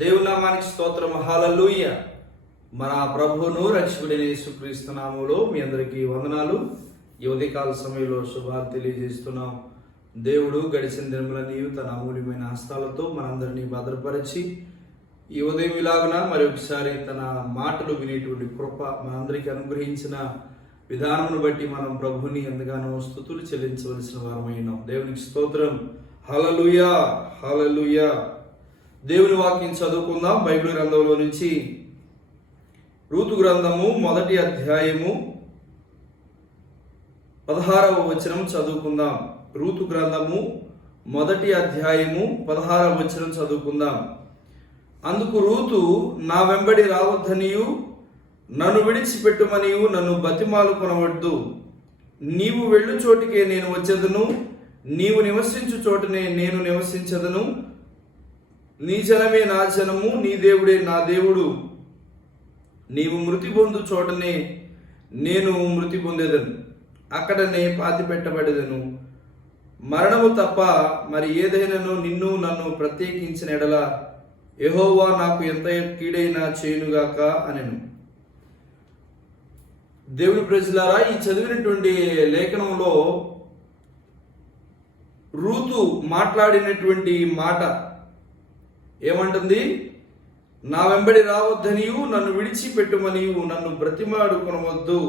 దేవుని నామానికి స్తోత్రం. హల్లెలూయా. మన ప్రభువును రక్షకుడైన యేసుక్రీస్తు నామములో మీ అందరికీ వందనాలు. ఈ ఉదయకాల సమయంలో శుభాలు తెలియజేస్తున్నాం. దేవుడు గడిచిన దినములన్నీ తన అమూల్యమైన హస్తాలతో మనందరినీ భద్రపరిచి ఈ ఉదయం ఇలాగున మరి ఒకసారి తన మాటలు వినేటువంటి కృప మనందరికీ అనుగ్రహించిన విధానమును బట్టి మనం ప్రభుని ఎంతగానో స్తుతులు చెల్లించవలసిన వారమైనాం. దేవునికి స్తోత్రం. హల్లెలూయా, హల్లెలూయా. దేవుని వాక్యం చదువుకుందాం. బైబిల్ గ్రంథంలో నుంచి రూతు గ్రంథము 1వ అధ్యాయము 16వ వచనం చదువుకుందాం. రూతు గ్రంథము 1వ అధ్యాయము 16వ వచనం చదువుకుందాం. అందుకు రూతు, నా వెంబడి రావద్దనియు నన్ను విడిచిపెట్టుమనియు నన్ను బతిమాలు కొనవద్దు. నీవు వెళ్ళు చోటికే నేను వచ్చేదను, నీవు నివసించు చోటనే నేను నివసించదను. నీ జనమే నా జనము, నీ దేవుడే నా దేవుడు. నీవు మృతి పొందు చోటనే నేను మృతి పొందేదను, అక్కడనే పాతి పెట్టబడేదను. మరణము తప్ప మరి ఏదైనాను నిన్ను నన్ను ప్రత్యేకించిన ఎడల యెహోవా నాకు ఎంత కీడైనా చేయునుగాక అనెను. దేవుని ప్రజలారా, ఈ చదివినటువంటి లేఖనంలో రూతు మాట్లాడినటువంటి మాట ఏమంటుంది? నా వెంబడి రావద్దనియు నన్ను విడిచిపెట్టుమనియు నన్ను బ్రతిమాడుకొనవద్దు.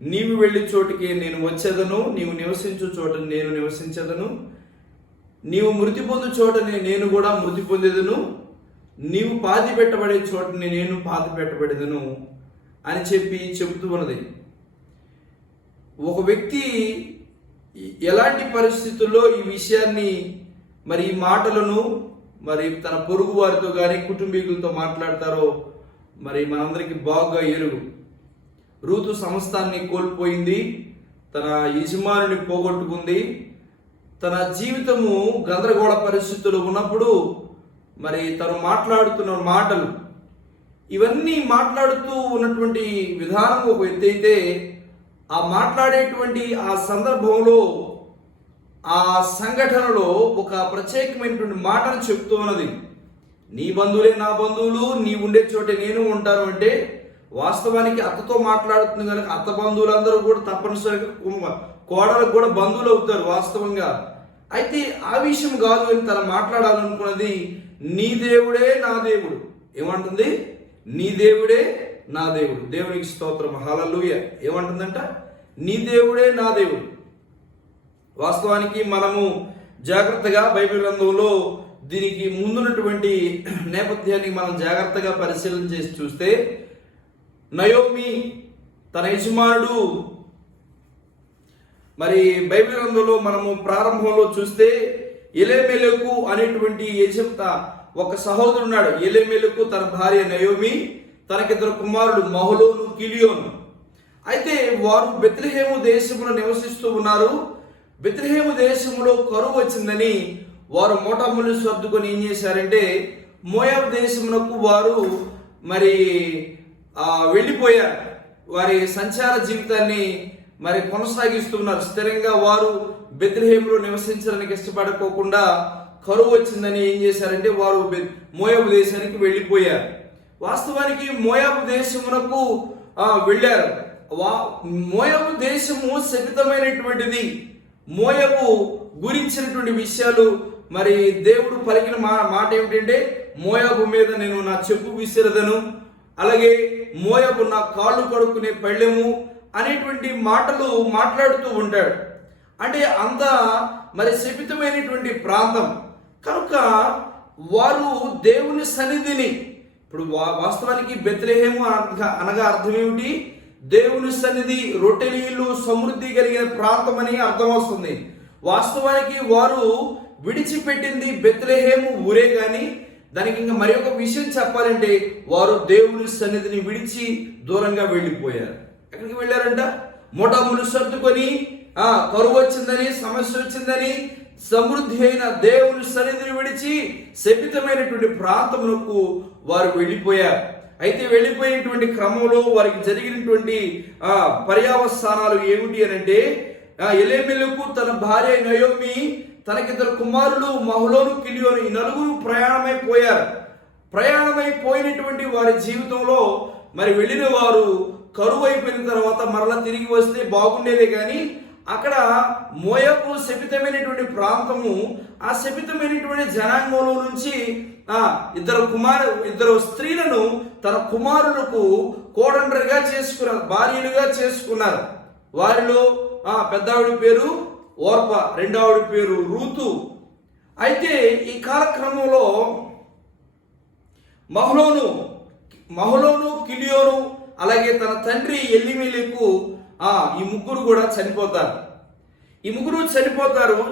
నీవు వెళ్ళి చోటికి నేను వచ్చేదను, నీవు నివసించు చోట నేను నివసించదను. నీవు మృతి పొందు చోటనే నేను కూడా మృతి పొందేదను. నీవు పాతి పెట్టబడే చోటని నేను పాతి పెట్టబడేదను అని చెబుతూ ఉన్నది. ఒక వ్యక్తి ఎలాంటి పరిస్థితుల్లో ఈ విషయాన్ని మరి ఈ మాటలను మరి తన పొరుగు వారితో కానీ కుటుంబీకులతో మాట్లాడతారో మరి మనందరికీ బాగా ఎరుగు. రూతు సమస్తాన్ని కోల్పోయింది, తన యజమానిని పోగొట్టుకుంది. తన జీవితము గందరగోళ పరిస్థితులు ఉన్నప్పుడు మరి తను మాట్లాడుతున్న మాటలు ఇవన్నీ మాట్లాడుతూ ఉన్నటువంటి విధానం ఒక ఎత్తు అయితే, ఆ మాట్లాడేటువంటి ఆ సందర్భంలో ఆ సంఘటనలో ఒక ప్రత్యేకమైనటువంటి మాటను చెప్తూ ఉన్నది. నీ బంధువులే నా బంధువులు, నీ ఉండే చోటే నేను ఉంటాను అంటే వాస్తవానికి అత్తతో మాట్లాడుతుంది కనుక అత్త బంధువులందరూ కూడా తప్పనిసరిగా కోడలకు కూడా బంధువులు అవుతారు వాస్తవంగా. అయితే ఆ విషయం కాదు అని తను మాట్లాడాలనుకున్నది. నీ దేవుడే నా దేవుడు. ఏమంటుంది? నీ దేవుడే నా దేవుడు. దేవునికి స్తోత్రం. హల్లెలూయా. ఏమంటుందంట? నీ దేవుడే నా దేవుడు. వాస్తవానికి మనము జాగ్రత్తగా బైబిల్ గ్రంథంలో దీనికి ముందున్నటువంటి నేపథ్యాన్ని మనం జాగ్రత్తగా పరిశీలన చేసి చూస్తే, నయోమి తన యజమానుడు మరి బైబిల్ గ్రంథంలో మనము ప్రారంభంలో చూస్తే ఎలీమెలెకు అనేటువంటి ఒక సహోదరుడు ఉన్నాడు. ఎలీమెలెకు తన భార్య నయోమి, తనకిద్దరు కుమారుడు మహలోను, కిలియోను. అయితే వారు బెత్లెహేము దేశంలో నివసిస్తూ ఉన్నారు. బెత్లెహేము దేశంలో కరువు వచ్చిందని వారు మోటాములు సర్దుకొని ఏం చేశారంటే మోయాబు దేశమునకు వారు మరి వెళ్ళిపోయారు. వారి సంచార జీవితాన్ని మరి కొనసాగిస్తున్నారు. స్థిరంగా వారు బెత్లెహేములో నివసించడానికి ఇష్టపడుకోకుండా కరువు వచ్చిందని ఏం చేశారంటే వారు మోయాబు దేశానికి వెళ్ళిపోయారు. వాస్తవానికి మోయాబు దేశమునకు వెళ్ళారు. మోయాబు దేశము శపితమైనటువంటిది. మోయాబు గురించినటువంటి విషయాలు మరి దేవుడు పలికిన మాట ఏమిటంటే, మోయాబు మీద నేను నా చెప్పు విసిరదను, అలాగే మోయాబు నా కాళ్ళు కడుక్కునే పళ్ళెము అనేటువంటి మాటలు మాట్లాడుతూ ఉంటాడు. అంటే అంత మరి శపితమైనటువంటి ప్రాంతం కనుక వారు దేవుని సన్నిధిని, ఇప్పుడు వాస్తవానికి బెత్లెహేము అనగా అర్థం ఏమిటి? దేవుని సన్నిధి, రొట్టెలీలు, సమృద్ధి కలిగిన ప్రాంతం అని అర్థం వస్తుంది. వాస్తవానికి వారు విడిచిపెట్టింది బెత్లెహేము ఊరే కానీ దానికి ఇంకా మరి ఒక విషయం చెప్పాలంటే వారు దేవుని సన్నిధిని విడిచి దూరంగా వెళ్ళిపోయారు. ఎక్కడికి వెళ్ళారంట? మోటాములు సర్దుకొని కరువు వచ్చిందని, సమస్య వచ్చిందని, సమృద్ధి అయిన దేవుని సన్నిధిని విడిచి శపితమైనటువంటి ప్రాంతములకు వారు వెళ్ళిపోయారు. అయితే వెళ్ళిపోయినటువంటి క్రమంలో వారికి జరిగినటువంటి పర్యావసానాలు ఏమిటి అని అంటే, ఎలీమెలెకు తన భార్య నయోమి, తనకిద్దరు కుమారులు మహలోను, కిలియోను, ఈ నలుగురు ప్రయాణమైపోయారు. ప్రయాణమైపోయినటువంటి వారి జీవితంలో మరి వెళ్ళిన వారు కరువు అయిపోయిన తర్వాత మరలా తిరిగి వస్తే బాగుండేదే కానీ అక్కడ మోయాబు శపితమైనటువంటి ప్రాంతము, ఆ శపితమైనటువంటి జనాంగంలో నుంచి ఇద్దరు స్త్రీలను తన కుమారులకు కోడండ్రగా చేసుకున్నారు, భార్యలుగా చేసుకున్నారు. వారిలో పెద్దావిడి పేరు ఓర్ప, రెండవడి పేరు రూతు. అయితే ఈ కాలక్రమంలో మహలోను కిలియోను అలాగే తన తండ్రి ఎల్లిమేలకు ఈ ముగ్గురు కూడా చనిపోతారు. ఈ ముగ్గురు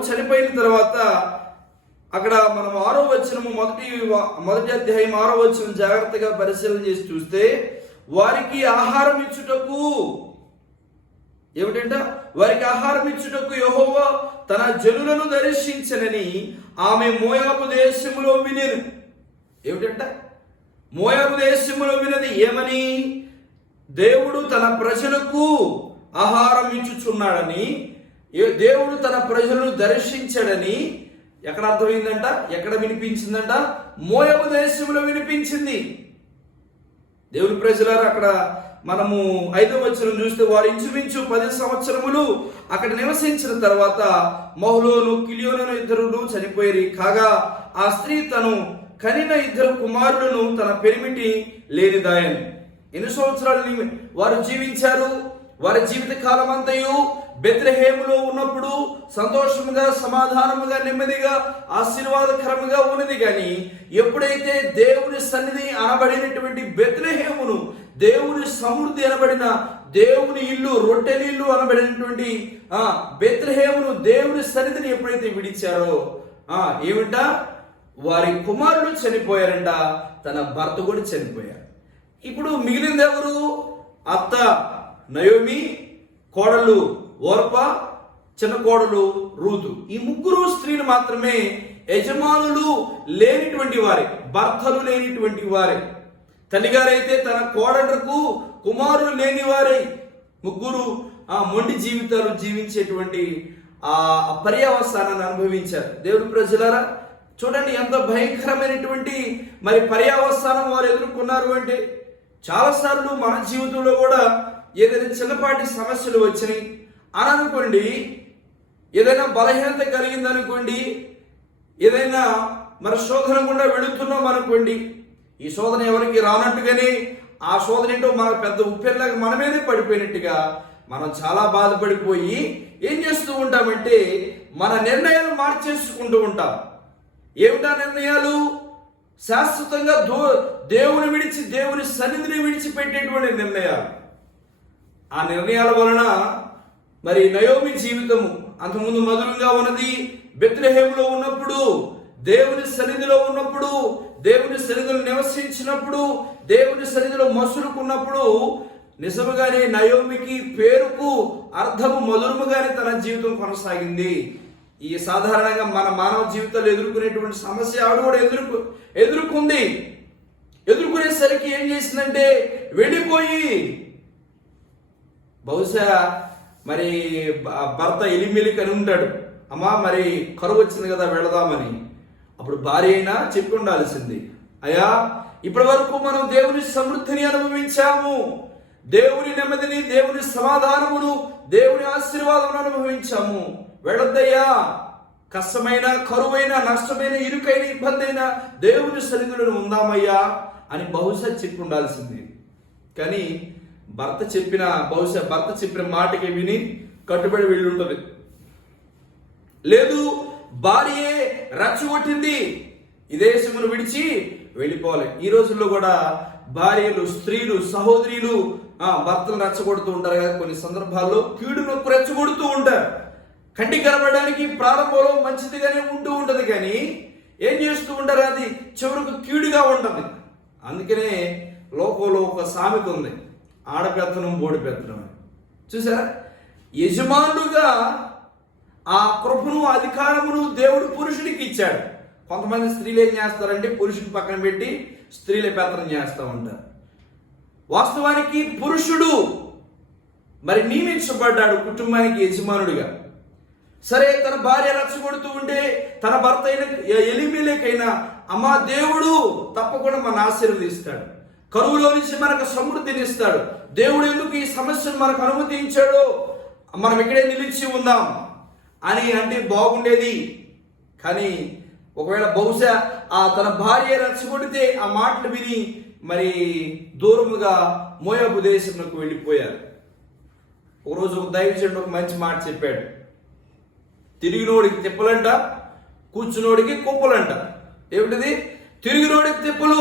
చనిపోయిన తర్వాత అక్కడ మనం 6వ వచనము మొదటి అధ్యాయం 6వ వచనం జాగ్రత్తగా పరిశీలన చేసి చూస్తే వారికి ఆహారం ఇచ్చుటకు వారికి ఆహారం ఇచ్చుటకు యెహోవా తన జనులను దర్శించనని ఆమె మోయాబు దేశములో వినెను. మోయాబు దేశములో వినది ఏమని? దేవుడు తన ప్రజలకు ఆహారం ఇచ్చుచున్నాడని, దేవుడు తన ప్రజలను దర్శించాడని ఎక్కడ అర్థమైందంట? ఎక్కడ వినిపించిందంట? మోయాబు దేశంలో వినిపించింది. దేవుని ప్రజలారా, అక్కడ మనము 5వ వచనం చూస్తే వారు ఇంచుమించు 10 సంవత్సరములు అక్కడ నివసించిన తర్వాత మహలోను కిలియోను ఇద్దరు చనిపోయి కాగా ఆ స్త్రీ తను కనిన 2 కుమారులను తన పెరిమిటి లేనిదాయను. ఎన్ని సంవత్సరాలు వారు జీవించారు? వారి జీవిత కాలం అంతయు బెత్లెహేములో ఉన్నప్పుడు సంతోషముగా, సమాధానముగా, నెమ్మదిగా, ఆశీర్వాదకరముగా ఉన్నది. కానీ ఎప్పుడైతే దేవుని సన్నిధి అనబడినటువంటి బెత్లెహేమును, దేవుని సమృద్ధి అనబడిన దేవుని ఇల్లు, రొట్టెలిల్లు అనబడినటువంటి బెత్లెహేమును, దేవుని సన్నిధిని ఎప్పుడైతే విడిచారో ఏమిట? వారి కుమారుడు చనిపోయారంట, తన భర్త కూడా చనిపోయారు. ఇప్పుడు మిగిలింది ఎవరు? అత్త నయోమి, కోడలు ఓర్ప, చిన్న కోడలు రూతు. ఈ ముగ్గురు స్త్రీలు మాత్రమే యజమానులు లేనిటువంటి వారే, భర్తలు లేనిటువంటి వారే. తల్లిగారైతే తన కోడలకు కుమారులు లేని వారే. ముగ్గురు మొండి జీవితాలు జీవించేటువంటి ఆ పర్యావసానాన్ని అనుభవించారు. దేవుని ప్రజలారా, చూడండి ఎంత భయంకరమైనటువంటి మరి పర్యావసానం వారు ఎదుర్కొన్నారు అంటే, చాలాసార్లు మన జీవితంలో కూడా ఏదైనా చిన్నపాటి సమస్యలు వచ్చినాయి అని అనుకోండి, ఏదైనా బలహీనత కలిగిందనుకోండి, ఏదైనా మన శోధన గుండా వెళుతున్నాం అనుకోండి, ఈ శోధన ఎవరికి రానట్టుగానే ఆ శోధన ఏంటో మనకు పెద్ద ఉప్పెనలాగా మన మీదే పడిపోయినట్టుగా మనం చాలా బాధపడిపోయి ఏం చేస్తూ ఉంటామంటే మన నిర్ణయాలు మార్చేసుకుంటూ ఉంటాం. ఏమిటా నిర్ణయాలు? శాశ్వతంగా దేవుని విడిచి, దేవుని సన్నిధిని విడిచిపెట్టేటువంటి నిర్ణయాలు. ఆ నిర్ణయాల వలన మరి నయోమి జీవితము అంతకుముందు మధురంగా ఉన్నది. బెత్లెహేములో ఉన్నప్పుడు, దేవుని సన్నిధిలో ఉన్నప్పుడు, దేవుని సన్నిధిలో నివసించినప్పుడు, దేవుని సన్నిధిలో మసులుకున్నప్పుడు నిజముగానే నయోమికి పేరుకు అర్థము మధురముగానే తన జీవితం కొనసాగింది. ఈ సాధారణంగా మన మానవ జీవితాలు ఎదుర్కొనేటువంటి సమస్య ఆవిడ కూడా ఎదుర్కొంది. ఎదుర్కొనేసరికి ఏం చేసిందంటే వెళ్ళిపోయి, బహుశా మరి భర్త ఎలిమెలికి అని ఉంటాడు, అమ్మా మరి కరువు వచ్చింది కదా వెళదామని. అప్పుడు భార్య అయినా చెప్పి ఉండాల్సింది, అయ్యా ఇప్పటి వరకు మనం దేవుని సమృద్ధిని అనుభవించాము, దేవుని నెమ్మదిని, దేవుని సమాధానమును, దేవుని ఆశీర్వాదమును అనుభవించాము, వెళ్ళొద్దయ్యా, కష్టమైన, కరువైన, నష్టమైన, ఇరుకైన, ఇబ్బంది అయినా దేవుని సన్నిధిలో ఉందామయ్యా అని బహుశా చెప్పి ఉండాల్సింది. కానీ బహుశా భర్త చెప్పిన మాటకి విని కట్టుబడి వెళ్ళి ఉంటుంది. లేదు, భార్యే రచ్చగొట్టింది, ఈ దేశమును విడిచి వెళ్ళిపోవాలి. ఈ రోజుల్లో కూడా భార్యలు, స్త్రీలు, సహోదరులు భర్తలు రెచ్చగొడుతూ ఉంటారు కదా. కొన్ని సందర్భాల్లో కీడు నొక్కు రెచ్చగొడుతూ ఉంటారు. కంటికి కనబడడానికి ప్రారంభంలో మంచిదిగానే ఉంటూ ఉంటుంది, కానీ ఏం చేస్తూ ఉంటారు, అది చివరకు కీడుగా ఉంటుంది. అందుకనే లోకంలో ఒక సామెత ఉంది, ఆడపెత్తనం బోడి పెత్తనం అని. చూసారా? యజమానులుగా ఆ కృపను, అధికారమును దేవుడు పురుషుడికి ఇచ్చాడు. కొంతమంది స్త్రీలు ఏం చేస్తారంటే పురుషుని పక్కన పెట్టి స్త్రీల పెత్తనం చేస్తూ ఉంటారు. వాస్తవానికి పురుషుడు మరి నియమించబడ్డాడు కుటుంబానికి యజమానుడిగా. సరే, తన భార్య రచ్చగొడుతూ ఉంటే తన భర్త అయిన ఎలిమెలెకైనా అమ్మా దేవుడు తప్పకుండా మన ఆశీర్వదిస్తాడు, కరువులో నుంచి మనకు సమృద్ధినిస్తాడు. దేవుడు ఎందుకు ఈ సమస్యను మనకు అనుమతించాడో మనం ఇక్కడే నిలిచి ఉందాం అని అంటే బాగుండేది. కానీ ఒకవేళ బహుశా తన భార్య రెచ్చగొడితే ఆ మాటలు విని మరి దూరముగా మోయాబు దేశంలోకి వెళ్ళిపోయారు. ఒకరోజు ఒక దైవజనుడు ఒక మంచి మాట చెప్పాడు. తిరిగినోడికి తిప్పలంట, కూర్చున్నోడికి కుప్పలంట. ఏమిటిది? తిరిగినోడికి తిప్పలు.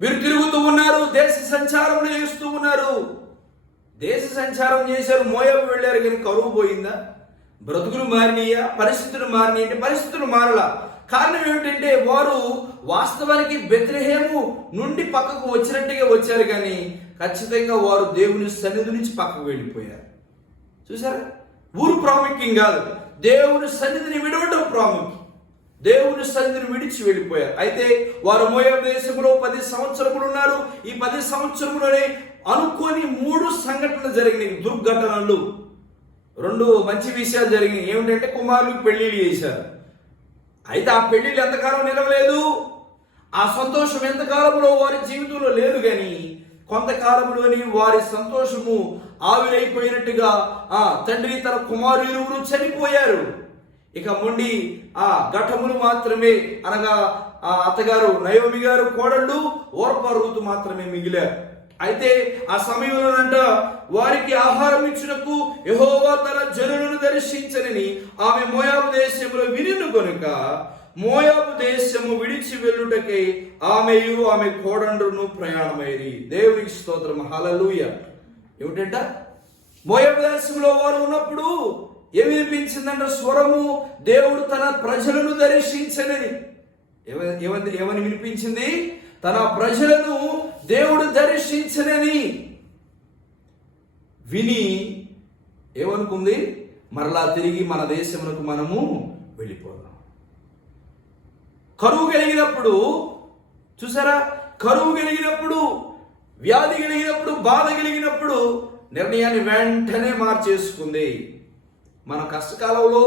వీరు తిరుగుతూ ఉన్నారు, దేశ సంచారం చేస్తూ ఉన్నారు. దేశ సంచారం చేశారు, మోయాబు వెళ్ళారు, కానీ కరువు పోయిందా? బ్రతుకులు మారినాయా? పరిస్థితులు మారినాయంటే పరిస్థితులు మారలా. కారణం ఏమిటంటే వారు వాస్తవానికి బెత్లెహేము నుండి పక్కకు వచ్చినట్టుగా వచ్చారు, కానీ ఖచ్చితంగా వారు దేవుని సన్నిధి నుంచి పక్కకు వెళ్ళిపోయారు. చూసారా? ఊరు ప్రాముఖ్యం కాదు, దేవుని సన్నిధిని విడవడం ప్రాముఖ్యం. దేవుని సన్నిధిని విడిచి వెళ్ళిపోయారు. అయితే వారు మోయాబు దేశంలో 10 సంవత్సరములు ఉన్నారు. ఈ 10 సంవత్సరములోనే అనుకోని 3 సంఘటనలు జరిగినాయి, దుర్ఘటనలు. 2 మంచి విషయాలు జరిగినాయి. ఏమిటంటే కుమారులకు పెళ్లిళ్ళు చేశారు. అయితే ఆ పెళ్లిళ్ళు ఎంతకాలం నిలవలేదు. ఆ సంతోషం ఎంతకాలంలో వారి జీవితంలో లేదు, కానీ కొంతకాలంలోని వారి సంతోషము ఆవిరైపోయినట్టుగా తండ్రి తన కుమారులు చనిపోయారు. ఇక మొండి ఘటములు మాత్రమే, అనగా అత్తగారు నయోమి గారు, కోడళ్ళు ఓర్పా రూతు మాత్రమే మిగిలారు. అయితే ఆ సమయంలోనంట వారికి ఆహారం ఇచ్చుటకు యెహోవా తన జనులను దర్శించనని ఆమె మోయాబు దేశంలో వినిను గనుక మోయాబు దేశము విడిచి వెళ్ళుటకై ఆమెయు ఆమె కోడండ్రును ప్రయాణమైరి. దేవునికి స్తోత్రం, హల్లెలూయా. ఏమిటంట? మోయాబు దేశంలో వారు ఉన్నప్పుడు ఏమి వినిపించిందంట? స్వరము, దేవుడు తన ప్రజలను దర్శించనని. ఏమని వినిపించింది? తన ప్రజలను దేవుడు దర్శించనని విని ఏమనుకుంది? మరలా తిరిగి మన దేశమునకు మనము వెళ్ళిపోదాం. కరువు కలిగినప్పుడు, చూసారా, కరువు కలిగినప్పుడు, వ్యాధి కలిగినప్పుడు, బాధ కలిగినప్పుడు నిర్ణయాన్ని వెంటనే మార్చేసుకుంది. మన కష్టకాలంలో,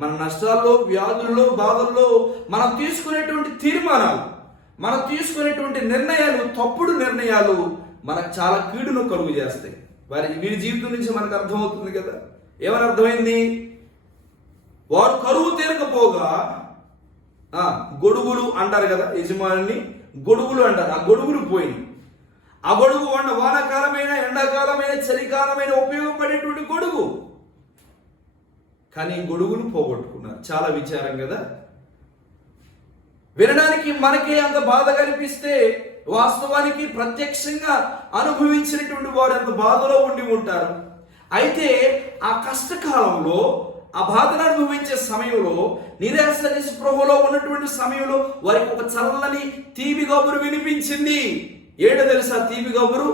మన నష్టాల్లో, వ్యాధుల్లో, బాధల్లో మనం తీసుకునేటువంటి తీర్మానాలు, మనం తీసుకునేటువంటి నిర్ణయాలు, తప్పుడు నిర్ణయాలు మనకు చాలా కీడును కలుగు చేస్తాయి. వీరి జీవితం నుంచి మనకు అర్థమవుతుంది కదా. ఏమని అర్థమైంది? వారు కరువు తీరకపోగా గొడుగులు అంటారు కదా, యజమాని గొడుగులు అంటారు. ఆ గొడుగులు పోయింది. ఆ గొడుగు వానాకాలమైన, ఎండాకాలమైన, చలికాలమైన ఉపయోగపడేటువంటి గొడుగు. కానీ గొడుగులు పోగొట్టుకున్నారు. చాలా విచారం కదా. వినడానికి మనకే అంత బాధ కనిపిస్తే వాస్తవానికి ప్రత్యక్షంగా అనుభవించినటువంటి వారు అంత బాధలో ఉండి ఉంటారు. అయితే ఆ కష్టకాలంలో, ఆ బాధను అనుభవించే సమయంలో, నిరాశ నిస్పృహలో ఉన్నటువంటి సమయంలో వారికి ఒక చల్లని తీపి కబురు వినిపించింది. ఏంటో తెలుసా తీపి కబురు?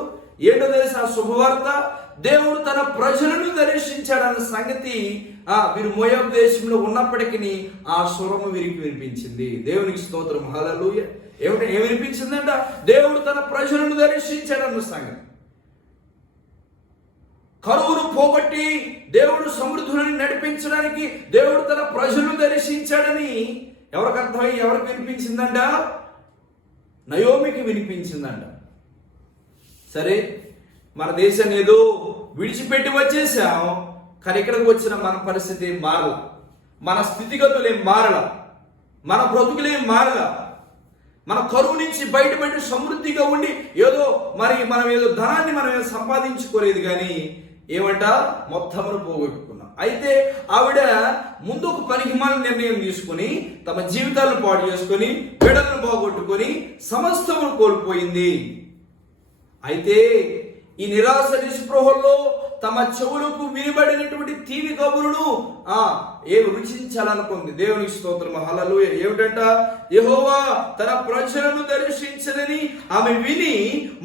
ఏంటో తెలుసా శుభవార్త? దేవుడు తన ప్రజలను దర్శించాడన్న సంగతి వీరు మోయాబు దేశంలో ఉన్నప్పటికీ ఆ స్వరము వీరికి వినిపించింది. దేవునికి స్తోత్రం, హల్లెలూయా. ఏమి వినిపించిందంట? దేవుడు తన ప్రజలను దర్శించాడన్న సంగతి. కరువును పోగొట్టి దేవుడు సమృద్ధులను నడిపించడానికి దేవుడు తన ప్రజలను దర్శించాడని ఎవరికి అర్థమై ఎవరికి వినిపించిందంట? నయోమికి వినిపించిందంట. సరే, మన దేశాన్ని ఏదో విడిచిపెట్టి వచ్చేసాం, కానీ ఇక్కడికి వచ్చిన మన పరిస్థితి మారల, మన స్థితిగతులు ఏం మారల, మన బ్రతుకులేం మారల. మన కరువు నుంచి బయటపడి సమృద్ధిగా ఉండి మనం ఏదో ధనాన్ని మనం సంపాదించుకోలేదు, కానీ ఏమంట మొత్తమును పోగొట్టుకున్నాం. అయితే ఆవిడ ముందు ఒక పనికిమాల నిర్ణయం తీసుకుని తమ జీవితాలను పాడు చేసుకొని, బిడ్డలను పోగొట్టుకొని సమస్తమును కోల్పోయింది. అయితే ఈ నిరాశ నిస్పృహల్లో తమ చెవులకు వినబడినటువంటి తీవి కబురును రుచించాలనుకుంది. దేవునికి స్తోత్రం, హల్లెలూయా. ఏమిటంట? యెహోవా తన ప్రజలను దర్శించదని ఆమె విని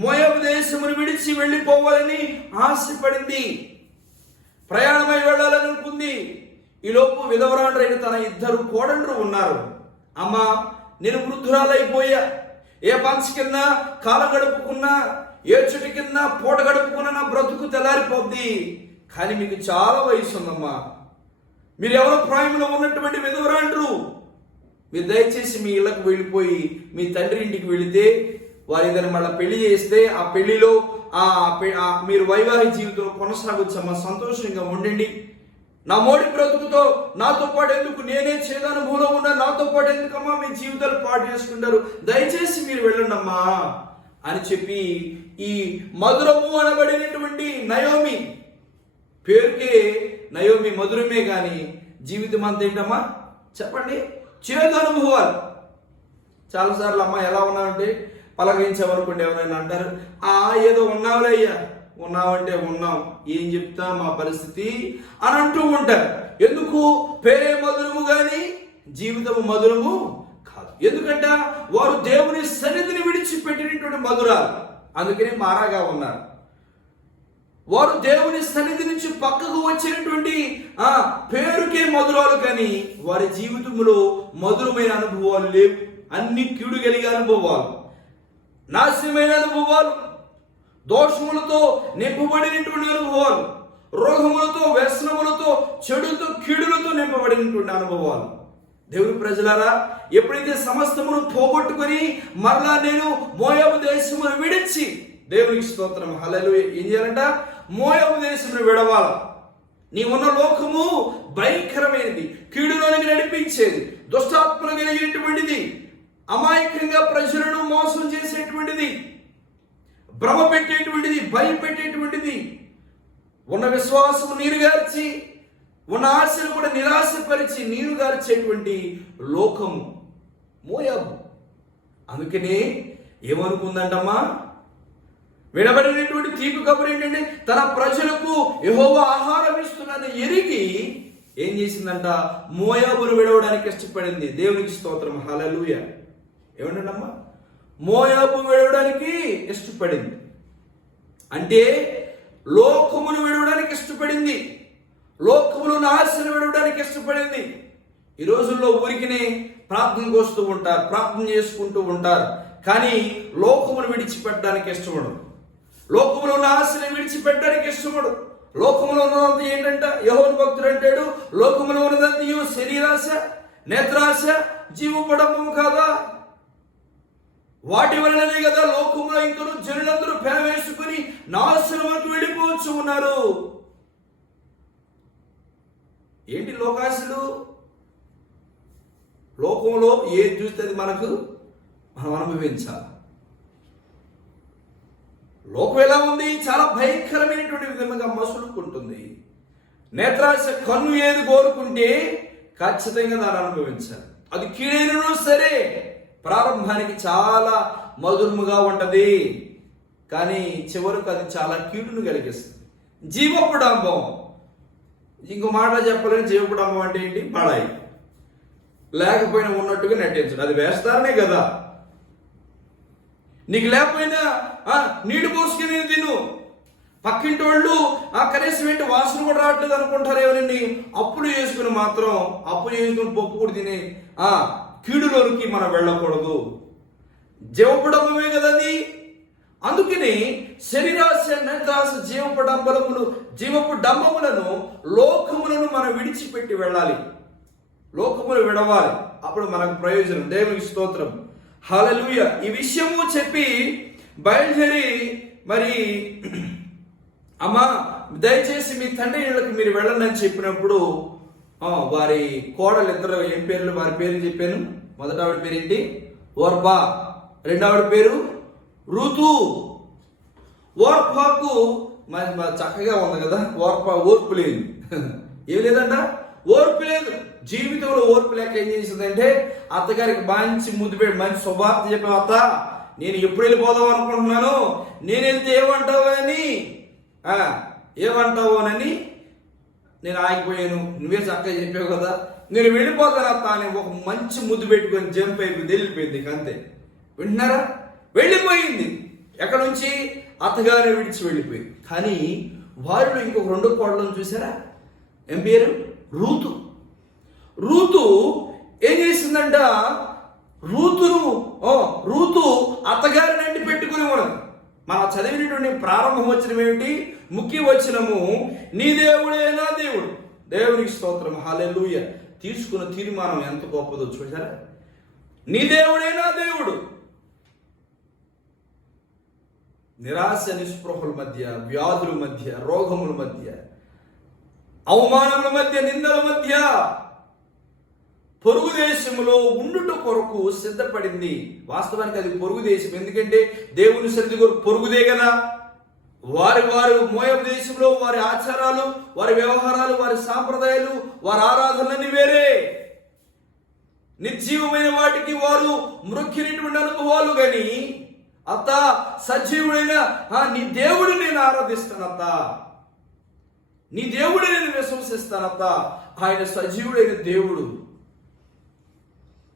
మోయాబు దేశమును విడిచి వెళ్ళిపోవాలని ఆశపడింది. ప్రయాణమై వెళ్ళాలని అనుకుంది. ఈలోపు విధవరాండ్రైన తన 2 కోడండ్రు ఉన్నారు. అమ్మా, నేను వృద్ధురాలైపోయా, ఏ పంచ కింద కాలం గడుపుకున్నా, ఏ చుటి కింద పూట గడుపుకున్న నా బ్రతుకు తెల్లారిపోద్ది. కానీ మీకు చాలా వయసు ఉందమ్మా, మీరు ఎవరో ప్రాయంలో ఉన్నటువంటి విధవరాండ్రు, మీరు దయచేసి మీ ఇళ్ళకు వెళ్ళిపోయి మీ తండ్రి ఇంటికి వెళితే వారి ఏదైనా మళ్ళీ పెళ్లి చేస్తే ఆ పెళ్లిలో మీరు వైవాహిక జీవితంలో కొనసాగొచ్చమ్మా, సంతోషంగా ఉండండి. నా మోడి బ్రతుకుతో నాతో పాటు ఎందుకు, నేనే చేదనుభవంలో ఉన్నా, నాతో పాటు ఎందుకమ్మా మీ జీవితాలు పాటు చేసుకుంటారు, దయచేసి మీరు వెళ్ళండి అమ్మా అని చెప్పి ఈ మధురము అనబడినటువంటి నయోమి, పేరుకే నయోమి మధురమే కానీ జీవితం అంతా ఏంటమ్మా చెప్పండి, చేదు అనుభవాలు. చాలాసార్లు అమ్మ ఎలా ఉన్నావంటే పలకరించామనుకోండి, ఎవరైనా అంటారు ఏదో ఉన్నావులే అయ్యా, ఉన్నావంటే ఉన్నాం, ఏం చెప్తా మా పరిస్థితి అని అంటూ ఉంటారు. ఎందుకు? పేరే మధురము కానీ జీవితము మధురము కాదు. ఎందుకంటే వారు దేవుని సన్నిధిని విడిచిపెట్టినటువంటి మధురాలు, అందుకనే మారాగా ఉన్నారు. వారు దేవుని సన్నిధి నుంచి పక్కకు వచ్చినటువంటి పేరుకే మధురాలు కానీ వారి జీవితంలో మధురమైన అనుభవాలు లేవు. అన్ని కీడు కలిగే అనుభవాలు, నాశనమైన అనుభవాలు, దోషములతో నింపబడినటువంటి అనుభవాలు, రోగములతో, వ్యసనములతో, చెడుతో, కీడులతో నింపబడినటువంటి అనుభవాలు. దేవుని ప్రజలారా, ఎప్పుడైతే సమస్తమును పోగొట్టుకొని మరలా నేను మోయాబు దేశమును విడిచి, దేవునికి స్తోత్రం హల్లెలూయా, ఏం చేయాలంట? మోయాబు దేశమును విడవాల. నీ ఉన్న లోకము భయంకరమైనది, కీడులోనికి నడిపించేది, దుష్టాత్మలు కలిగినటువంటిది, అమాయకంగా ప్రజలను మోసం చేసేటువంటిది, భ్రమ పెట్టేటువంటిది, భయపెట్టేటువంటిది, ఉన్న విశ్వాసము నీరుగార్చి, ఉన్న ఆశలు కూడా నిరాశపరిచి నీరుగార్చేటువంటి లోకము మోయాబు. అందుకనే ఏమనుకుందంటమ్మా, వినబడినటువంటి తీపి కబురు ఏంటంటే తన ప్రజలకు యెహోవా ఆహారం ఇస్తున్నాను ఎరిగి ఏం చేసిందంట? మోయాబును విడవడానికి ఇష్టపడింది. దేవునికి స్తోత్రం హల్లెలూయా. ఏమంటమ్మా? మోయాబు విడవడానికి ఇష్టపడింది అంటే లోకమును విడవడానికి ఇష్టపడింది, లోకములో ఆశను విడవడానికి ఇష్టపడింది. ఈ రోజుల్లో ఊరికినే ప్రార్థనకు వస్తూ ఉంటారు, ప్రార్థన చేసుకుంటూ ఉంటారు, కానీ లోకమును విడిచిపెట్టడానికి ఇష్టపడదు, లోకములో ఉన్న ఆశని విడిచిపెట్టడానికి ఇష్టపడదు. లోకములో ఉన్నదంతా ఏంటంట? యెహోవా భక్తుడు అంటాడు, లోకములో ఉన్నదంతా శరీరాశ, నేత్రాశ, జీవపడము కాదా? వాటి వలననే కదా లోకములో ఇంకను జనులందరూ పెనవేసుకుని నాశనములకు వెళ్ళిపోవచ్చు ఉన్నారు. ఏంటి లోకాశలు? లోకంలో ఏది చూస్తే అది మనం అనుభవించాలి. లోకం ఎలా ఉంది? చాలా భయంకరమైనటువంటి విధంగా మసులుకుంటుంది. నేత్రాశ, కన్ను ఏది కోరుకుంటే ఖచ్చితంగా దాన్ని అనుభవించాలి. అది కీడైనను సరే ప్రారంభానికి చాలా మధురముగా ఉంటది, కానీ చివరకు అది చాలా కీడును కలిగిస్తుంది. జీవపుడంబం, ఇంకో మాట చెప్పలేని, జీవపుడంబం అంటే ఏంటి? బడాయి, లేకపోయినా ఉన్నట్టుగా నటించడం. అది వేస్తారనే కదా. నీకు లేకపోయినా నీడు పోసుకుని తిను, పక్కింటి వాళ్ళు కనీసం ఏంటి వాసన కూడా రావట్లేదు అనుకుంటారు ఏమనండి. అప్పులు చేసుకుని మాత్రం అప్పు చేసుకుని పప్పు కూడా తినే కీడులోనికి మనం వెళ్ళకూడదు. జీవపడంబమే కదా అది. అందుకని శరీరాశ, నేత్రాశ, జీవపు డంబములను, లోకములను మనం విడిచిపెట్టి వెళ్ళాలి, లోకములు విడవాలి, అప్పుడు మనకు ప్రయోజనం. దేవునికి స్తోత్రం హల్లెలూయా. ఈ విషయము చెప్పి బయలుదేరి మరి అమ్మా దయచేసి మీ తండ్రి ఇళ్ళకి మీరు వెళ్ళండి అని చెప్పినప్పుడు వారి కోడలు ఇద్దరు ఏం పేర్లు, వారి పేరు చెప్పాను. మొదట ఆవిడ పేరు ఏంటి? ఓర్పా. రెండవడి పేరు ఋతు. ఓర్పాకు మరి చక్కగా ఉంది కదా, ఓర్పా ఓర్పు లేదు. ఏం లేదంట? ఓర్పు లేదు. జీవితంలో ఓర్పు లేక ఏం చేసిందంటే అత్తగారికి మంచి ముద్దు పెట్టి మంచి శుభార్త చెప్పావు, అత్త నేను ఎప్పుడు వెళ్ళిపోదాం అనుకుంటున్నాను, నేను వెళ్తే ఏమంటావోనని నేను ఆగిపోయాను, నువ్వే చక్కగా చెప్పావు కదా, నేను వెళ్ళిపోతాను అత్త అని ఒక మంచి ముద్దు పెట్టుకొని జంప్ అయిపోయింది, వెళ్ళిపోయింది. అంతే. వింటున్నారా? వెళ్ళిపోయింది. ఎక్కడి నుంచి? అత్తగారిని విడిచి వెళ్ళిపోయింది. కానీ వారిలో ఇంకొక రెండో కోడలను చూసారా? ఏం పేరు? రూతు. రూతు ఏం చేసిందంట? రూతు అత్తగారిని అంటి పెట్టుకుని ఉన్నది. మనం చదివినటువంటి ప్రారంభం వచనం ఏమిటి? ముఖ్య వచనము, నీ దేవుడే నా దేవుడు. దేవునికి స్తోత్రం హల్లెలూయా. తీసుకున్న తీర్మానం ఎంత గొప్పదో చూసారా? నీ దేవుడే నా దేవుడు. నిరాశ నిస్పృహల మధ్య, వ్యాధుల మధ్య, రోగముల మధ్య, అవమానముల మధ్య, నిందల మధ్య పొరుగు దేశంలో ఉండుట కొరకు సిద్ధపడింది. వాస్తవానికి అది పొరుగు దేశం, ఎందుకంటే దేవుని సన్నిధి కొరకు పొరుగుదే కదా. వారి మోయాబు దేశంలో వారి ఆచారాలు, వారి వ్యవహారాలు, వారి సాంప్రదాయాలు, వారి ఆరాధనలన్నీ వేరే. నిర్జీవమైన వాటికి వారు మ్రొక్కినటువంటి అనుభవాలు. కానీ అత్త, సజీవుడైన నీ దేవుడిని నేను ఆరాధిస్తానత్త, నీ దేవుడిని నేను విశ్వసిస్తానత్త. ఆయన సజీవుడైన దేవుడు,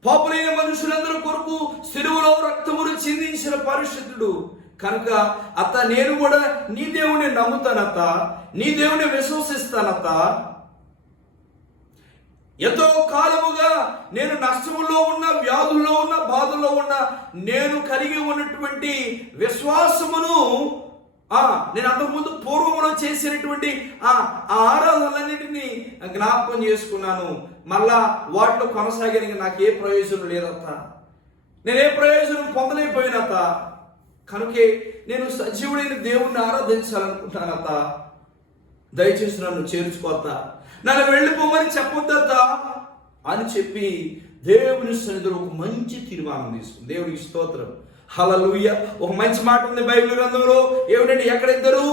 పాపులైన మనుషులందరి కొరకు సిలువలో రక్తమును చిందించిన పరిశుద్ధుడు కనుక అత్త, నేను కూడా నీ దేవుడిని నమ్ముతానత్త, నీ దేవుడిని విశ్వసిస్తానత్త. ఎంతో కాలముగా నేను నష్టములో ఉన్న, వ్యాధుల్లో ఉన్న, బాధల్లో ఉన్న నేను కలిగి ఉన్నటువంటి విశ్వాసమును నేను అంతకుముందు పూర్వములో చేసినటువంటి ఆరాధనలన్నింటినీ జ్ఞాపకం చేసుకున్నాను. మళ్ళా వాటిలో కొనసాగడానికి నాకు ఏ ప్రయోజనం లేదత్త, నేనే ప్రయోజనం పొందలేకపోయినత్త. కనుకే నేను సజీవుడైన దేవుణ్ణి ఆరాధించాలనుకుంటానత్త. దయచేసి నన్ను చేర్చుకోత్త, నన్ను వెళ్ళిపోమని చెప్పొద్దత్త అని చెప్పి దేవుని సన్నిధిలో ఒక మంచి తీర్మానం తీసుకుంది. దేవునికి స్తోత్రం, హల్లెలూయా. ఒక మంచి మాట ఉంది బైబిల్ గ్రంథంలో, ఏమిటంటే ఎక్కడిద్దరు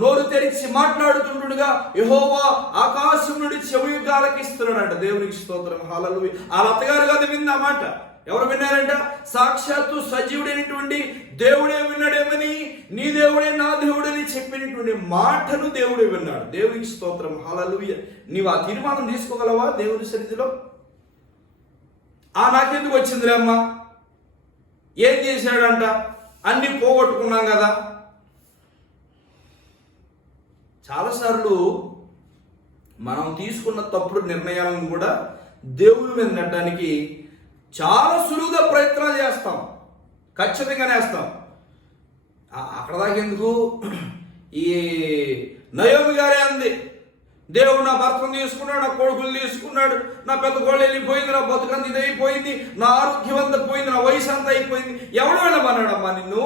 నోరు తెరిచి మాట్లాడుతుండగా యెహోవా ఆకాశం నుండి చెవి గాలకిస్తున్నాడంట. దేవునికి స్తోత్రం, హల్లెలూయా. ఆ అత్తగారు కాదు విన్న మాట, ఎవరు విన్నారంట? సాక్షాత్తు సజీవుడైనటువంటి దేవుడే విన్నాడేమని, నీ దేవుడే నా దేవుడని చెప్పినటువంటి మాటను దేవుడే విన్నాడు. దేవునికి స్తోత్రం, హల్లెలూయా. నీవు ఆ తీర్మానం తీసుకోగలవా దేవుని సన్నిధిలో? నాకెందుకు వచ్చిందిలే అమ్మా, ఏం చేశాడంట, అన్ని పోగొట్టుకున్నాం కదా. చాలాసార్లు మనం తీసుకున్న తప్పుడు నిర్ణయాలను కూడా దేవుని మీద నెట్టడానికి చాలా సులువుగా ప్రయత్నాలు చేస్తాం, ఖచ్చితంగానే వేస్తాం. అక్కడ దాకెందుకు, ఈ నయోమి గారే అంది, దేవుడు నా భర్తను తీసుకున్నాడు, నా కొడుకులు తీసుకున్నాడు, నా పెద్ద కోళ్ళు వెళ్ళిపోయింది, నా బతుకంత ఇది అయిపోయింది, నా ఆరోగ్యం అంతా పోయింది, నా వయసు అంతా అయిపోయింది. ఎవడు వెళ్ళమన్నాడమ్మా నిన్ను?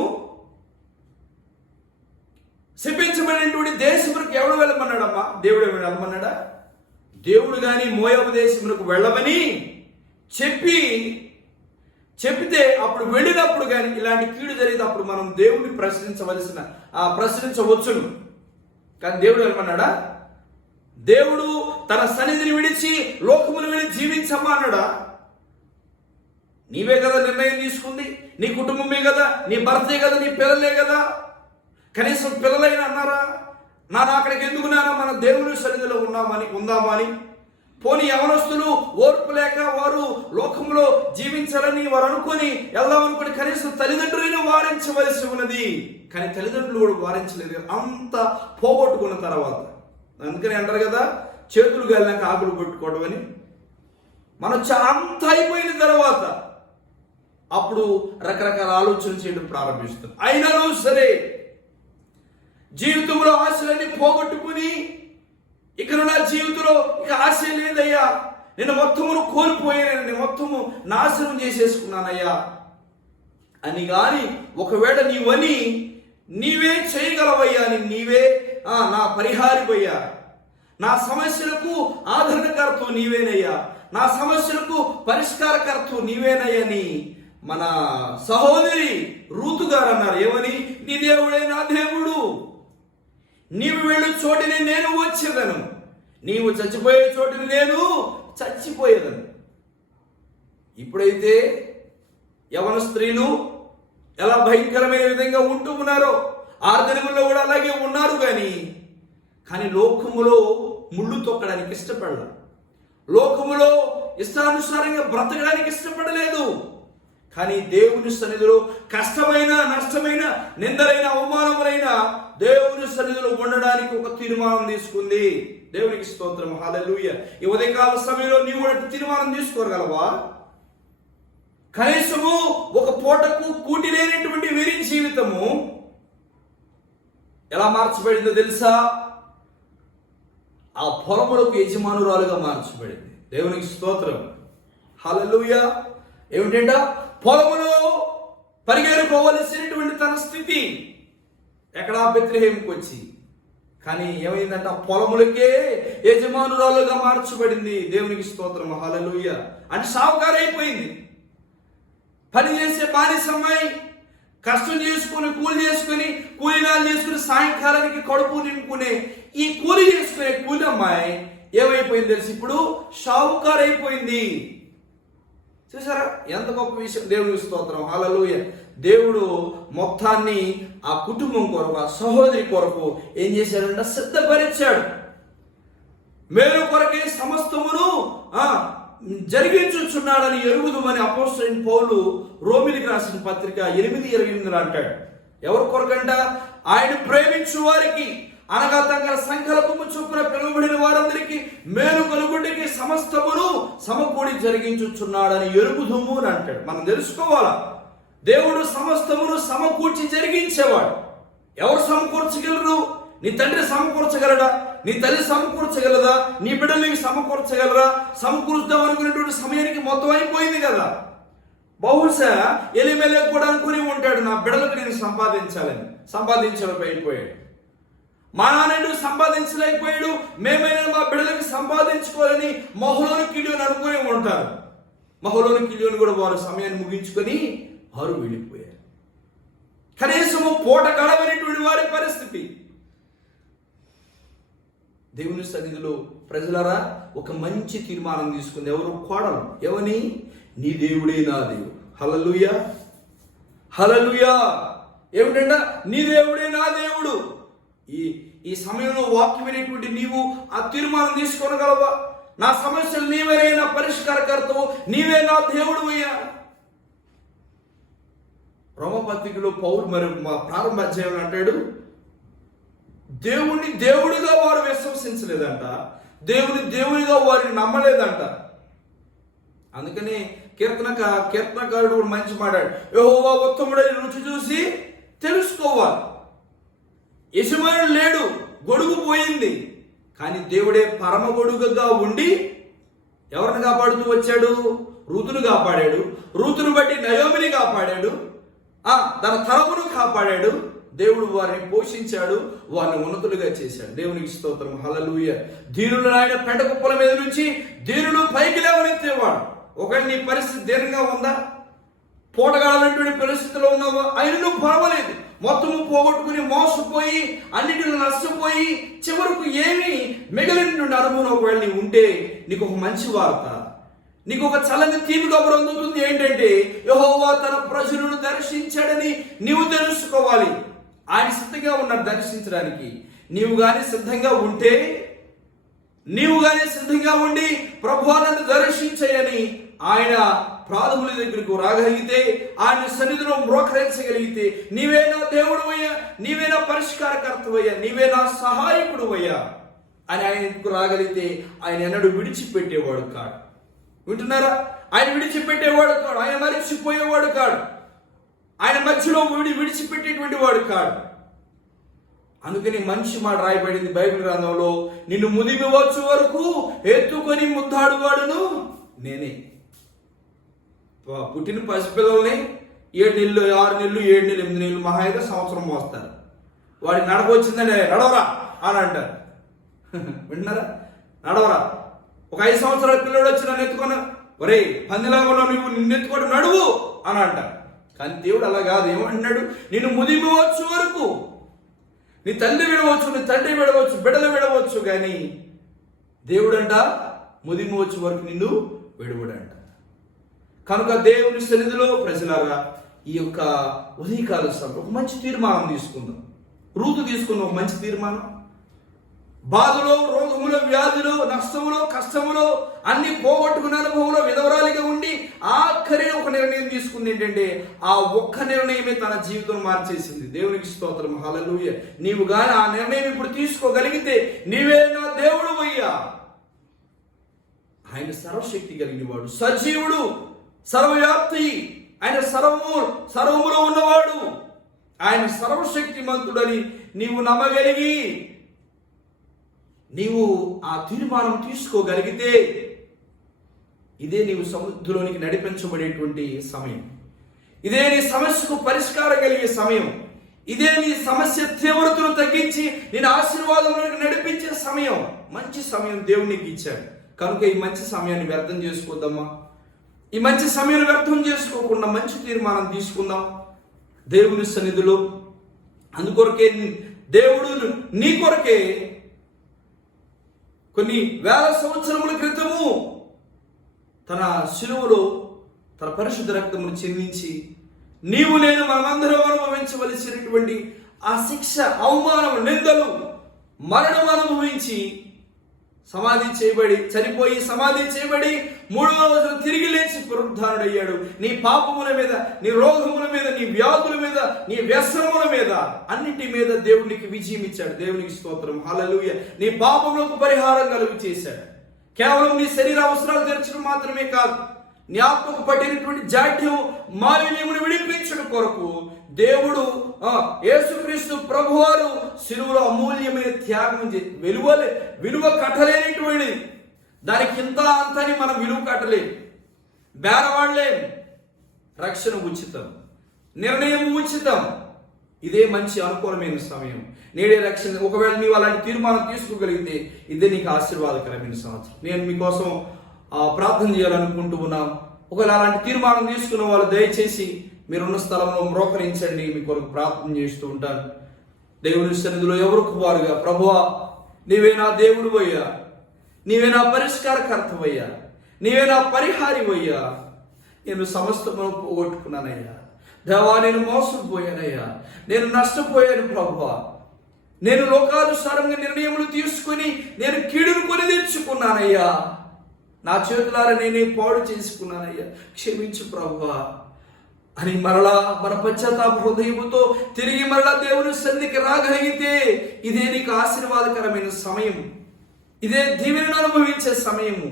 శపించబడినటువంటి దేశములకు ఎవడు వెళ్ళమన్నాడమ్మా? దేవుడు వెళ్ళమన్నాడా? దేవుడు కానీ మోయాబు దేశములకు వెళ్ళమని చెప్పితే అప్పుడు వెళ్ళినప్పుడు కానీ ఇలాంటి కీడు జరిగితే అప్పుడు మనం దేవుడిని ప్రశ్నించవచ్చును. కానీ దేవుడు వెళ్ళమన్నాడా? దేవుడు తన సన్నిధిని విడిచి లోకమును విడిచి జీవించమ్మా అన్నాడా? నీవే కదా నిర్ణయం తీసుకుంది, నీ కుటుంబమే కదా, నీ భర్తే కదా, నీ పిల్లలే కదా. కనీసం పిల్లలైనా అన్నారా, అక్కడికి ఎందుకు నాన్న, మన దేవుని సన్నిధిలో ఉందామని? పోనీ యవనస్తులు ఓర్పు లేక వారు లోకంలో జీవించాలని వారు అనుకొని వెళ్దామనుకుని కనీసం తల్లిదండ్రులను వారించవలసి ఉన్నది. కానీ తల్లిదండ్రులు కూడా వారించలేదు, అంత పోగొట్టుకున్న తర్వాత. అందుకని అంటారు కదా, చేతులు గాలినాక ఆకులు కొట్టుకోవడం అని. మనం అంత అయిపోయిన తర్వాత అప్పుడు రకరకాల ఆలోచనలు చేయడం ప్రారంభిస్తాం. అయినను సరే జీవితంలో ఆశలన్నీ పోగొట్టుకుని ఇక నా జీవితంలో ఇక ఆశ లేదయ్యా, నేను మొత్తమును కోల్పోయాను, నేను మొత్తము నాశనం చేసేసుకున్నానయ్యా అని కానీ ఒకవేళ నీవే చేయగలవయ్యా, నీవే నా పరిహారివయ్యా, నా సమస్యలకు ఆదరణకర్త నీవేనయ్యా, నా సమస్యలకు పరిష్కారకర్త నీవేనయ్యని మన సహోదరి రూతు గారు అన్నారు. ఏమని? నీ దేవుడే నా దేవుడు, నీవు వెళ్ళు చోటిని నేను వచ్చేదను, నీవు చచ్చిపోయే చోటిని నేను చచ్చిపోయేదను. ఇప్పుడైతే యవన స్త్రీలు ఎలా భయంకరమైన విధంగా ఉంటూ ఉన్నారో ఆ దినముల్లో కూడా అలాగే ఉన్నారు. కానీ లోకములో ముళ్ళు తొక్కడానికి ఇష్టపడలేదు, లోకములో ఇష్టానుసారంగా బ్రతకడానికి ఇష్టపడలేదు. కానీ దేవుని సన్నిధిలో కష్టమైన, నష్టమైన, నిందలైన, అవమానములైన దేవుని సన్నిధిలో ఉండడానికి ఒక తీర్మానం తీసుకుంది. దేవునికి స్తోత్రం, హల్లెలూయా. ఈ ఉదయకాల సమయంలో నీవు కూడా తీర్మానం తీసుకోగలవా? కనీసము ఒక పూటకు కూటి లేనటువంటి వెరీ జీవితము ఎలా మార్చబడిందో తెలుసా? ఆ పొలములకు యజమానురాలుగా మార్చబడింది. దేవునికి స్తోత్రం, హల్లెలూయా. ఏమిటంట? పొలములో పరిగెరుకోవలసినటువంటి తన స్థితి ఎక్కడా బెత్లెహేముకు వచ్చి. కానీ ఏమైందంట? పొలములకే యజమానురాలుగా మార్చబడింది. దేవునికి స్తోత్రం, హల్లెలూయా. అంటే సావుకారైపోయింది. పని చేసే బానిసమ్మాయి, కష్టం చేసుకుని కూలీనాలు చేసుకుని సాయంకాలానికి కడుపు నింపుకునే ఈ కూలి చేసుకునే కూలి అమ్మాయి ఏమైపోయింది తెలిసి ఇప్పుడు షావుకారైపోయింది. చూసారా ఎంత గొప్ప విషయం! దేవునికి స్తోత్రం, హల్లెలూయా. దేవుడు మొత్తాన్ని ఆ కుటుంబం కొరకు, ఆ సహోదరి కొరకు ఏం చేశాడంటే సిద్ధపరిచాడు. మేలు కొరకే సమస్తమును జరిగించుచున్నాడని ఎరుగుదుమని అపోస్తలుడైన పౌలు రోమీయులకు రాసిన పత్రిక 8:28 అంటాడు. ఎవరి కొరకంట? ఆయన ప్రేమించు వారికి, అనగా తన సంకల్పము చొప్పున పిలువబడిన వారందరికీ మేలు కలుగుటకి సమస్తమును సమకూడి జరిగించుచున్నాడని ఎరుగుదుము అని అంటాడు. మనం తెలుసుకోవాలా, దేవుడు సమస్తమును సమకూర్చి జరిగించేవాడు. ఎవరు సమకూర్చగలరు? నీ తండ్రి సమకూర్చగలడా? నీ తల్లి సమకూర్చగలదా? నీ బిడ్డలు నీకు సమకూర్చగలరా? సమకూర్చుదాం అనుకునేటువంటి సమయానికి మొత్తం అయిపోయింది కదా. బహుశా ఎలిమెలెకు కూడా అనుకుని ఉంటాడు, నా బిడ్డలకు నేను సంపాదించలేకపోయాడు. మా నాన్న సంపాదించలేకపోయాడు, మేమైనా మా బిడ్డలకు సంపాదించుకోవాలని మహలోని కిలియోని అనుకుని ఉంటారు. మహలోని కిలియోని కూడా వారు సమయాన్ని ముగించుకొని వారు వెళ్ళిపోయారు. కనీసము పూట గడవనటువంటి వారి పరిస్థితి. దేవుని సన్నిధిలో ప్రజలరా ఒక మంచి తీర్మానం తీసుకుంది. ఎవరు? కోడలు. ఏమని? నీ దేవుడే నా దేవుడు. హల్లెలూయా, హల్లెలూయా. ఏమిటంట? నీ దేవుడే నా దేవుడు. ఈ సమయంలో వాక్యం వినేటువంటి నీవు ఆ తీర్మానం తీసుకోగలవా? నా సమస్యలు నీవే నా పరిష్కారకర్తవు, నీవే నా దేవుడు అయ్యా. రోమపత్రికలో పౌలు మరి ప్రారంభ అధ్యాయం అంటాడు, దేవుణ్ణి దేవుడిగా వారు విశ్వసించలేదంట, దేవునిగా వారిని నమ్మలేదంట. అందుకని కీర్తనకారుడు కూడా మంచి మాట్లాడు, యెహోవా ఉత్తముడైన రుచి చూసి తెలుసుకోవాలి. యజమానుడు లేడు, గొడుగు పోయింది, కానీ దేవుడే పరమ గొడుగుగా ఉండి ఎవరిని కాపాడుతూ వచ్చాడు? రూతును కాపాడాడు. రూతును బట్టి నయోమిని కాపాడాడు. తన తరమును కాపాడాడు. దేవుడు వారిని పోషించాడు, వారిని ఉన్నతులుగా చేశాడు. దేవునికి స్తోత్రం, హల్లెలూయా. దీనులను ఆయన పెంట కుప్పల మీద నుంచి దీనులు పైకి లేవనెత్తేవాడు. ఒకవేళ నీ పరిస్థితి దీనంగా ఉందా? పోటగాలటువంటి పరిస్థితిలో ఉన్నావా? ఆయనను పర్వాలేదు. మొత్తము పోగొట్టుకుని మోసపోయి అన్నిటిలో నష్టపోయి చివరకు ఏమీ మిగిలినటువంటి అనుభవం ఒకవేళ నీవు ఉంటే నీకు ఒక మంచి వార్త, నీకు ఒక చల్లని తీపి కబురు అందుతుంది. ఏంటంటే యెహోవా తన ప్రజలను దర్శించాడని నీవు తెలుసుకోవాలి. ఆయన సిద్ధంగా ఉన్నాడు దర్శించడానికి. నీవు కానీ సిద్ధంగా ఉండి ప్రభువా నన్ను దర్శించని ఆయన పాదముల దగ్గరకు రాగలిగితే, ఆయన సన్నిధిలో మ్రోకరించగలిగితే, నీవే నా దేవుడు అయ్యా, నీవే నా పరిష్కారకర్తవయ్యా, నీవే నా సహాయకుడు అయ్యా అని ఆయనకు రాగలిగితే ఆయన ఎన్నడూ విడిచిపెట్టేవాడు కాడు. వింటున్నారా? ఆయన విడిచిపెట్టేవాడు కాడు, ఆయన మరిచిపోయేవాడు కాడు, ఆయన మధ్యలో విడిచిపెట్టేటువంటి వాడు కాడు. అందుకని మంచి మాట రాయబడింది బైబిల్ గ్రంథంలో, నిన్ను ముదిమి వచ్చు వరకు ఎత్తుకొని ముద్దాడువాడును నేనే. పుట్టిన పసిపిల్లల్ని 7 నెలలు 6 నెలలు 7 నెలలు 8 నెలలు మహా అయితే సంవత్సరం మోస్తారు. వాడి నడక వచ్చిందంటే నడవరా అని అంటారు. వింటున్నారా? నడవరా. ఒక 5 సంవత్సరాల పిల్లడు వచ్చి నన్ను ఎత్తుకొని, ఒరే పందిలాగా నువ్వు నిన్నెత్తుకోవడం నడువు అని అంటారు. కానీ దేవుడు అలా కాదు. ఏమంటున్నాడు? నిన్ను ముదిమి వచ్చు వరకు, నీ తల్లి విడవచ్చు, నీ తండ్రి విడవచ్చు, బిడ్డలు విడవచ్చు, కానీ దేవుడంట ముదిమి వచ్చే వరకు నిన్ను విడవడంట. కనుక దేవుని సన్నిధిలో ప్రజలారా ఈ యొక్క ఉదయకాల సమయంలో ఒక మంచి తీర్మానం తీసుకుందాం. రూతు తీసుకున్న ఒక మంచి తీర్మానం. బాధలో, రోగములో, వ్యాధిలో, నష్టములో, కష్టములో అన్ని పోగొట్టుకున్న అనుభవంలో విధవరాలిగా ఉండి ఆఖరి ఒక నిర్ణయం తీసుకుంది. ఏంటంటే ఆ ఒక్క నిర్ణయమే తన జీవితం మార్చేసింది. దేవునికి స్తోత్రం, హల్లెలూయా. నీవు గాని ఆ నిర్ణయం ఇప్పుడు తీసుకోగలిగితే నీవే నా దేవుడు అయ్యా. ఆయన సర్వశక్తి కలిగిన వాడు, సజీవుడు, సర్వవ్యాప్తి, ఆయన సర్వములో ఉన్నవాడు, ఆయన సర్వశక్తిమంతుడని నీవు నమ్మగలిగి నీవు ఆ తీర్మానం తీసుకోగలిగితే ఇదే నీవు సమృద్ధిలోనికి నడిపించబడేటువంటి సమయం. ఇదే నీ సమస్యకు పరిష్కారం కలిగే సమయం. ఇదే నీ సమస్య తీవ్రతను తగ్గించి నేను ఆశీర్వాదంలోకి నడిపించే సమయం. మంచి సమయం దేవుడు నీకు ఇచ్చాడు కనుక ఈ మంచి సమయాన్ని వ్యర్థం చేసుకోవద్దమ్మా. ఈ మంచి సమయాన్ని వ్యర్థం చేసుకోకుండా మంచి తీర్మానం తీసుకుందాం దేవుని సన్నిధిలో. అందుకొరకే దేవుడు నీ కొరకే కొన్ని వేల సంవత్సరముల క్రితము తన శిలువలో తన పరిశుద్ధ రక్తమును చెందించి నీవు నేను మనమందరం అనుభవించవలసినటువంటి ఆ శిక్ష, అవమానం, నిందలు, మరణం అనుభవించి సమాధి చేయబడి చనిపోయి సమాధి చేయబడి 3వ రోజున తిరిగి లేచి పునరుద్ధారుడయ్యాడు. నీ పాపముల మీద, నీ రోగముల మీద, నీ వ్యాధుల మీద, నీ వ్యసనముల మీద, అన్నిటి మీద దేవునికి విజయం ఇచ్చాడు. దేవునికి స్తోత్రం, హల్లెలూయా. నీ పాపములకు పరిహారం కలుగు చేశాడు. కేవలం నీ శరీర అవసరాలు తీర్చడం మాత్రమే కాదు, నీ ఆత్మకు పట్టినటువంటి జాడ్యం మాలిన్యమును విడిపించడం కొరకు దేవుడు యేసుక్రీస్తు ప్రభువారు శిలువలో అమూల్యమైన త్యాగం చేసి విలువ కట్టలేనిటువంటి దానికి ఇంత అంతని మనం విలువ కట్టలేము, బేరవాడలేము. రక్షణ ఉచితం, నిర్ణయం ఉచితం. ఇదే మంచి అనుకూలమైన సమయం. నేడే రక్షణ. ఒకవేళ నీవు అలాంటి తీర్మానం తీసుకోగలిగితే ఇదే నీకు ఆశీర్వాదకరమైన సంవత్సరం. నేను మీకోసం ప్రార్థన చేయాలనుకుంటూ ఉన్నాం. ఒకవేళ అలాంటి తీర్మానం తీసుకున్న వాళ్ళు దయచేసి మీరున్న స్థలంలో మ్రోకరించండి. మీ కొరకు ప్రార్థన చేస్తూ ఉంటాను. దేవుని సన్నిధిలో ఎవరికి వారుగా, ప్రభువా నీవే నా దేవుడు అయ్యా, నీవే నా పరిష్కారకర్తవయ్యా, నీవే నా పరిహారివయ్యా. నేను సమస్తమును పోగొట్టుకున్నానయ్యా. దేవా నేను మోసపోయానయ్యా, నేను నష్టపోయాను ప్రభువా. నేను లోకానుసారంగా నిర్ణయములు తీసుకుని నేను కీడును కొని తెచ్చుకున్నానయ్యా. నా చేతులారా నేనే పాడు చేసుకున్నానయ్యా, క్షమించు ప్రభువా అని మరలా మన పశ్చాత్తాప హృదయముతో తిరిగి మరలా దేవుని సన్నిధికి రాగలిగితే ఇదే నీకు ఆశీర్వాదకరమైన సమయం. ఇదే దీవెనను అనుభవించే సమయము.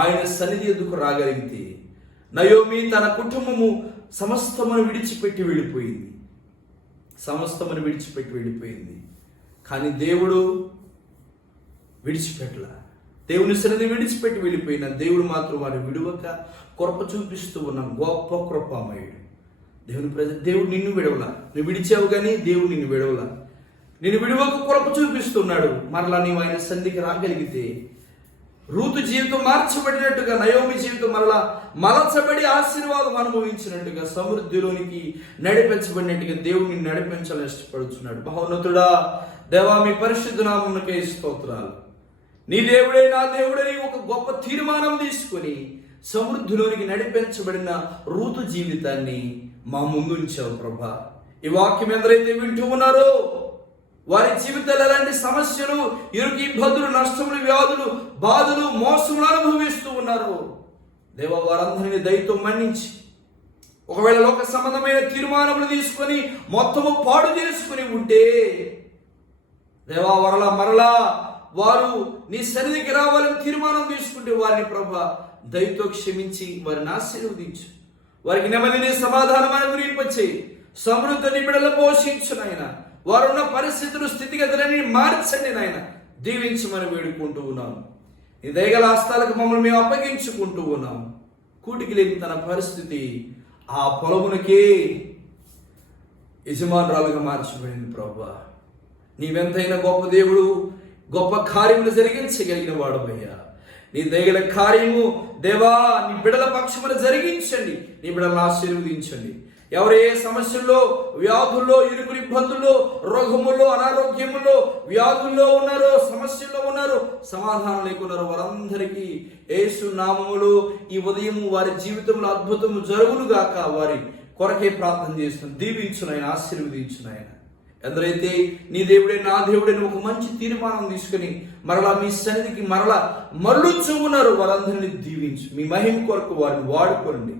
ఆయన సన్నిధి ఎదుకు రాగలిగితే నయోమి తన కుటుంబము సమస్తమును విడిచిపెట్టి వెళ్ళిపోయింది. సమస్తమును విడిచిపెట్టి వెళ్ళిపోయింది. కానీ దేవుడు విడిచిపెట్టల. దేవుని సన్నిధి విడిచిపెట్టి వెళ్ళిపోయిన దేవుడు మాత్రం వారు విడువక కృప చూపిస్తూ ఉన్న గొప్ప కృపామయుడు. దేవుని ప్రజ దేవుడు నిన్ను విడవల. నువ్వు విడిచావు కానీ దేవుడు నిన్ను విడవల. నిన్ను విడువక కృప చూపిస్తున్నాడు. మరలా నీవు ఆయన సన్నిధికి రాగలిగితే రూతు జీవితం మార్చబడినట్టుగా, నయోమి జీవితం మరలా మలచబడి ఆశీర్వాదం అనుభవించినట్టుగా, సమృద్ధిలోనికి నడిపించబడినట్టుగా దేవుడు నిన్ను నడిపించాలని ఇష్టపడుతున్నాడు. మహోన్నతుడా దేవా, మీ పరిశుద్ధ నామమునకే స్తోత్రాలు. నీ దేవుడే నా దేవుడని ఒక గొప్ప తీర్మానం తీసుకొని సమృద్ధిలోనికి నడిపించబడిన రూతు జీవితాన్ని మా ముందు ఉంచావు ప్రభా. ఈ వాక్యం ఎందరైతే వింటూ ఉన్నారో వారి జీవితాలు ఎలాంటి సమస్యలు, ఇరుకు ఇబ్బందులు, నష్టములు, వ్యాధులు, బాధలు, మోసములు అనుభవిస్తూ ఉన్నారు దేవా, వారందరినీ దయతో మన్నించి, ఒకవేళ లోక సంబంధమైన తీర్మానములు తీసుకొని మొత్తము పాడు చేసుకుని ఉంటే దేవా మరలా వారు నీ సన్నిధికి రావాలని తీర్మానం తీసుకుంటే వారిని ప్రభా దయతో క్షమించి వారిని ఆశీర్వదించు. వారికి నెమ్మదిని సమాధానం అనుగ్రహింపచే, సమృద్ధిని బిడల పోషించు నాయన. వారున్న పరిస్థితులు, స్థితిగతులని మార్చండి నాయన. దీవించమని వేడుకుంటూ ఉన్నాము. నీ దయగల హస్తాలకు మమ్మల్ని మేము అప్పగించుకుంటూ ఉన్నాము. కూటికి లేని తన పరిస్థితి ఆ పొలమునకే యజమానురాలుగా మార్చబడింది ప్రభా. నీవెంతైనా గొప్ప దేవుడు, గొప్ప కార్యములు జరిగించగలిగిన వాడవయ్యా. నీ దయగల కార్యము దేవా నీ బిడల పక్షమున జరిగించండి. నీ బిడలను ఆశీర్వదించండి. ఎవరు ఏ సమస్యల్లో, వ్యాధుల్లో, ఇరుకు ఇబ్బందుల్లో, రోగముల్లో, అనారోగ్యముల్లో, వ్యాధుల్లో ఉన్నారో, సమస్యల్లో ఉన్నారో, సమాధానం లేకున్నారో వారందరికీ యేసు నామములో ఈ ఉదయం వారి జీవితంలో అద్భుతము జరుగునుగాక వారి కొరకే ప్రార్థన చేస్తున్నాను. దీవించునాయన, ఆశీర్వదించునాయన. ఎందరైతే నీ దేవుడే నా దేవుడని ఒక మంచి తీర్మానం తీసుకుని మరలా మీ సన్నిధికి మరలుచూ ఉన్నారు వారందరినీ దీవించు. మీ మహిమ కొరకు వారిని వాడుకోండి.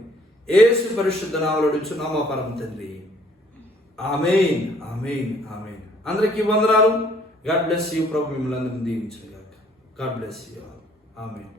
యేసు పరిశుద్ధ నామములో నామ పరమ తండ్రి, ఆమేన్, ఆమేన్, ఆమేన్. అందరికీ వందనాలు. God bless you. ప్రభు మిమ్మల్ని అందరినీ దీవించును గాక. God bless you. ఆమేన్.